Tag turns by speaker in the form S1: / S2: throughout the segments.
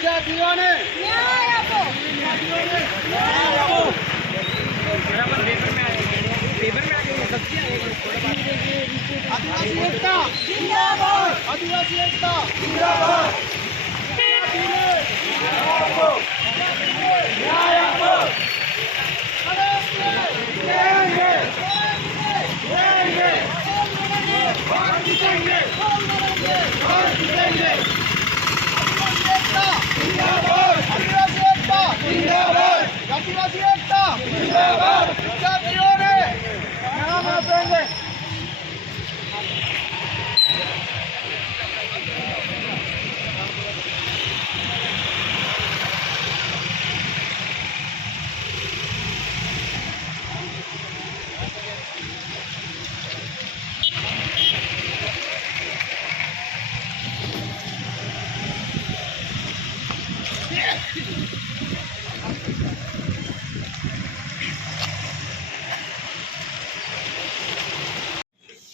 S1: વિદ્યાર્થીઓને
S2: ન્યાય આપો.
S1: આદિવાસી એકતા.
S2: જિંદાબાદ.
S1: આદિવાસી એકતા. જિંદાબાદ આદિવાસી એકતા જિંદાબાદ આદિવાસી એકતા જિંદાબાદ વિદ્યાર્થીઓને નામ આપેંગે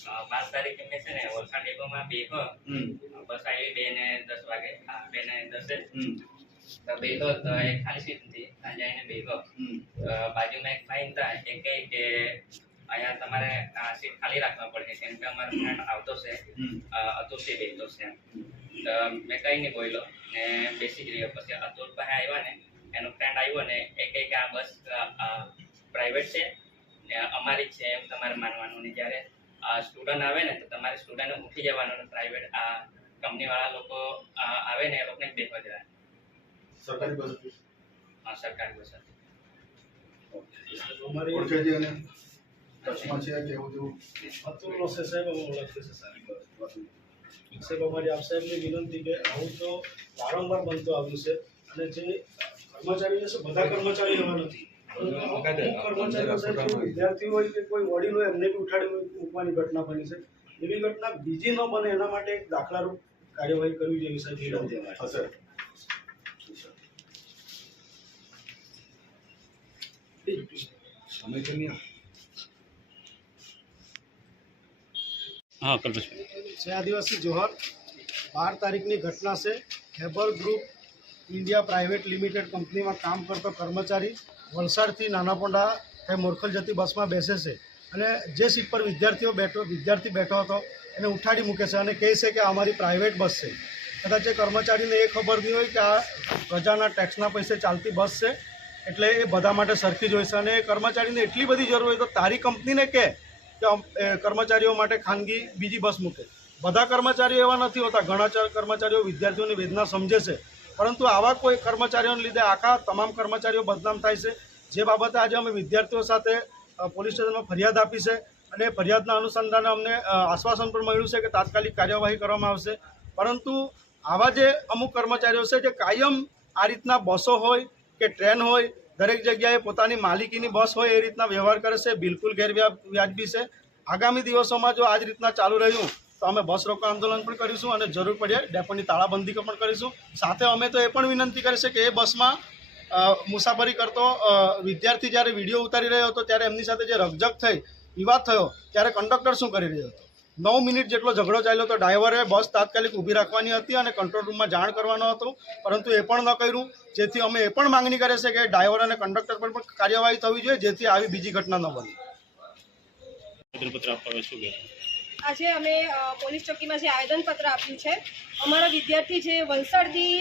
S3: અ, બાર તારીખે મેં છે ને વલસાડ ડેપોમાં બે બસ આવી બે ને દસ વાગે બે ને દસે. તો બે તો એ ખાલી સીટ હતી. ત્યાં જઈને બે બાજુમાં એક ભાઈ હતા એ કહે કે અહીંયા તમારે આ સીટ ખાલી રાખવા પડશે કેમ કે અમારો ફ્રેન્ડ આવતો છે. અતુલથી બેસતો છે તો મેં કઈ નહીં બોલ્યો ને બેસી જ રહ્યો પછી અતુલ પાસે આવ્યા ને એનો ફ્રેન્ડ આવ્યો ને એ કહે કે આ બસ પ્રાઇવેટ છે ને અમારી જ છે એમ તમારે માનવાનું ને જ્યારે સ્ટુડન્ટ આવે ને તો તમારે સ્ટુડન્ટ ઉઠી જવાનું પ્રાઇવેટ આ કંપની વાળા લોકો આવે ને એ લોકોને બેસવા દેવાનું.
S4: સરકારી બસ
S3: હા, સરકારી બસ
S5: સાહેબ અમારી આપ સાહેબની વિનંતી કે આવું તો વારંવાર બનતું આવ્યું છે અને જે કર્મચારીઓ છે બધા કર્મચારીઓ એવા નથી. પરંતુ અમુક કર્મચારીઓ સાહેબ જે વિદ્યાર્થીઓ હોય કે કોઈ વડીલ હોય એમને બી ઉઠાડી મૂકવાની ઘટના બની છે. એવી ઘટના બીજી ન બને એના માટે એક દાખલારૂપ કાર્યવાહી કરવી જોઈએ સાહેબ વિનંતી અમારી.
S4: થશે
S6: હા કલ્પેશભાઈ.
S5: છે આદિવાસી જોહર બાર તારીખની ઘટના છે. હેબર ગ્રુપ ઇન્ડિયા પ્રાઇવેટ લિમિટેડ કંપનીમાં કામ કરતો કર્મચારી વલસાડથી નાનાપોંડા એ મોરખલ જતી બસમાં બેસે છે અને જે સીટ પર વિદ્યાર્થીઓ બેઠો, વિદ્યાર્થી બેઠો હતો, એને ઉઠાડી મૂકે છે અને કહે છે કે અમારી પ્રાઇવેટ બસ છે. કદાચ એ કર્મચારીને એ ખબર નહીં હોય કે આ પ્રજાના ટેક્સના પૈસે ચાલતી બસ છે, એટલે એ બધા માટે સરખી જ હોય છે અને એ કર્મચારીને એટલી બધી જરૂર હોય તો તારી કંપનીને કહે કે કર્મચારીઓ માટે ખાનગી બીજી બસ મૂકે. બધા કર્મચારીઓ એવા નથી હોતા, ઘણા ચાર કર્મચારીઓ વિદ્યાર્થીઓની વેદના સમજે છે. પરંતુ આવા કોઈ કર્મચારીઓને લીધે આખા તમામ કર્મચારીઓ બદનામ થાય છે. જે બાબતે આજે અમે વિદ્યાર્થીઓ સાથે પોલીસ સ્ટેશનમાં ફરિયાદ આપી છે અને ફરિયાદના અનુસંધાને અમને આશ્વાસન પણ મળ્યું છે કે તાત્કાલિક કાર્યવાહી કરવામાં આવશે. પરંતુ આવા જે અમુક કર્મચારીઓ છે જે કાયમ આ રીતના બસો હોય કે ટ્રેન હોય, દરેક જગ્યાએ પોતાની માલિકીની બસ હોય એ રીતના વ્યવહાર કરે છે, બિલકુલ ગેરવ્યાજબી છે. આગામી દિવસોમાં જો આ જ રીતના ચાલુ રહ્યું તો અમે બસ રોકો આંદોલન પણ કરીશું અને જરૂર પડે ડેપોની તાળાબંધી પણ કરીશું. સાથે અમે તો એ પણ વિનંતી કરી કે એ બસમાં મુસાફરી કરતો વિદ્યાર્થી જ્યારે વીડિયો ઉતારી રહ્યો હતો ત્યારે એમની સાથે જે રકઝક થઈ, વિવાદ થયો, ત્યારે કંડક્ટર શું કરી રહ્યો હતો? નવ મિનિટ જેટલો ઝઘડો ચાલ્યો તો ડ્રાઈવરે બસ તાત્કાલિક ઊભી રાખવાની હતી અને કંટ્રોલ રૂમમાં જાણ કરવાનો હતો. પરંતુ એ પણ ન કર્યું. જેથી અમે એ પણ માંગણી કરે છે કે ડ્રાઈવર અને કંડક્ટર પર પણ કાર્યવાહી થવી જોઈએ, જેથી આવી બીજી ઘટના ન બને.
S2: આજે અમે પોલીસ ચોકીમાં જે આવેદનપત્ર આપ્યું છે, અમારા વિદ્યાર્થી જે વલસાડથી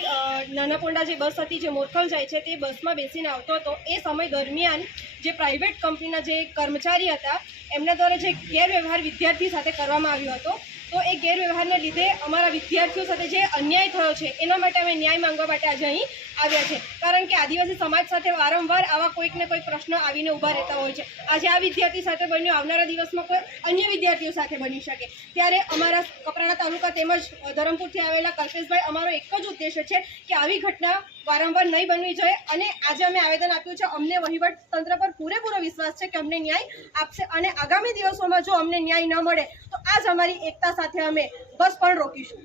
S2: નાનાપોંડા જે બસ હતી, જે મોરખલ જાય છે, તે બસમાં બેસીને આવતો હતો. એ સમય દરમિયાન જે પ્રાઇવેટ કંપનીના જે કર્મચારી હતા, એમના દ્વારા જે ગેરવ્યવહાર વિદ્યાર્થી સાથે કરવામાં આવ્યો હતો. તો એ ગેરવ્યવહારને લીધે અમારા વિદ્યાર્થીઓ સાથે જે અન્યાય થયો છે, એના માટે અમે ન્યાય માંગવા માટે આજે અહીં આવ્યા છે. કારણ કે આદિવાસી સમાજ સાથે વારંવાર આવા કોઈક ને કોઈક પ્રશ્ન આવીને ઊભા રહેતા હોય છે. આજે આ વિદ્યાર્થી સાથે બન્યું, આવનારા દિવસમાં કોઈ અન્ય વિદ્યાર્થીઓ સાથે બની શકે. ત્યારે અમારા કપરાણા તાલુકા તેમજ ધરમપુરથી આવેલા કલ્પેશભાઈ, અમારો એક જ ઉદ્દેશ્ય છે કે આવી ઘટના વારંવાર નહીં બનવી જોઈએ અને આજે અમે આવેદન આપ્યું છે અમને વહીવટ તંત્ર પર પૂરેપૂરો વિશ્વાસ છે કે અમને ન્યાય આપશે અને આગામી દિવસોમાં જો અમને ન્યાય ન મળે આજ અમારી એકતા સાથે અમે બસ પણ રોકીશું.